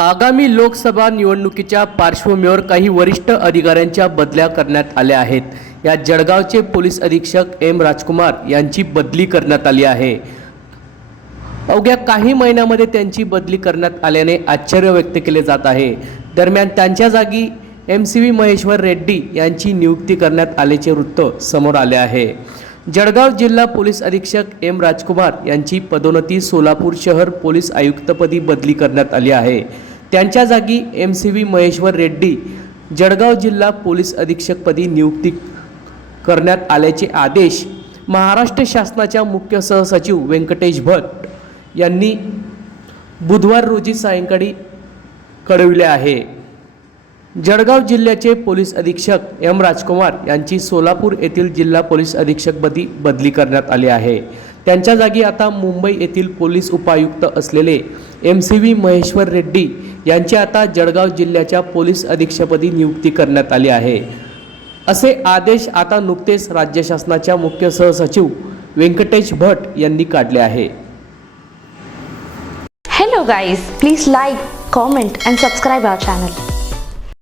आगामी लोकसभा निवडणुकीच्या पार्श्वभूमीवर काही वरिष्ठ अधिकाऱ्यांच्या बदल्या करण्यात आल्या आहेत. या जळगावचे पोलीस अधीक्षक एम राजकुमार यांची बदली करण्यात आली आहे. अवघ्या काही महिन्यामध्ये त्यांची बदली करण्यात आल्याने आश्चर्य व्यक्त केले जात आहे. दरम्यान त्यांच्या जागी M C V Maheshwar Reddy यांची नियुक्ती करण्यात आल्याचे वृत्त समोर आले आहे. जळगाव जिल्हा पोलीस अधीक्षक एम राजकुमार यांची पदोन्नती सोलापूर शहर पोलीस आयुक्तपदी बदली करण्यात आली आहे. त्यांच्या जागी M C V Maheshwar Reddy Jalgaon जिल्हा पोलीस अधीक्षकपदी नियुक्ती करण्यात आल्याचे आदेश महाराष्ट्र शासनाच्या मुख्य सहसचिव व्यंकटेश भट यांनी बुधवार रोजी सायंकाळी कळविले आहे. जळगाव जिल्ह्याचे पोलीस अधीक्षक एम राजकुमार यांची सोलापूर येथील जिल्हा पोलीस अधीक्षकपदी बदली करण्यात आली आहे. त्यांच्या जागी आता मुंबई येथील पोलीस उपायुक्त असलेले M C V Maheshwar Reddy यांची आता जळगाव जिल्ह्याच्या पोलीस अधीक्षपदी नियुक्ती करण्यात आली आहे. असे आदेश आता नुकतेच राज्य शासनाच्या मुख्य सहसचिव व्यंकटेश भट यांनी काढले आहे. Hello guys please like comment and subscribe our channel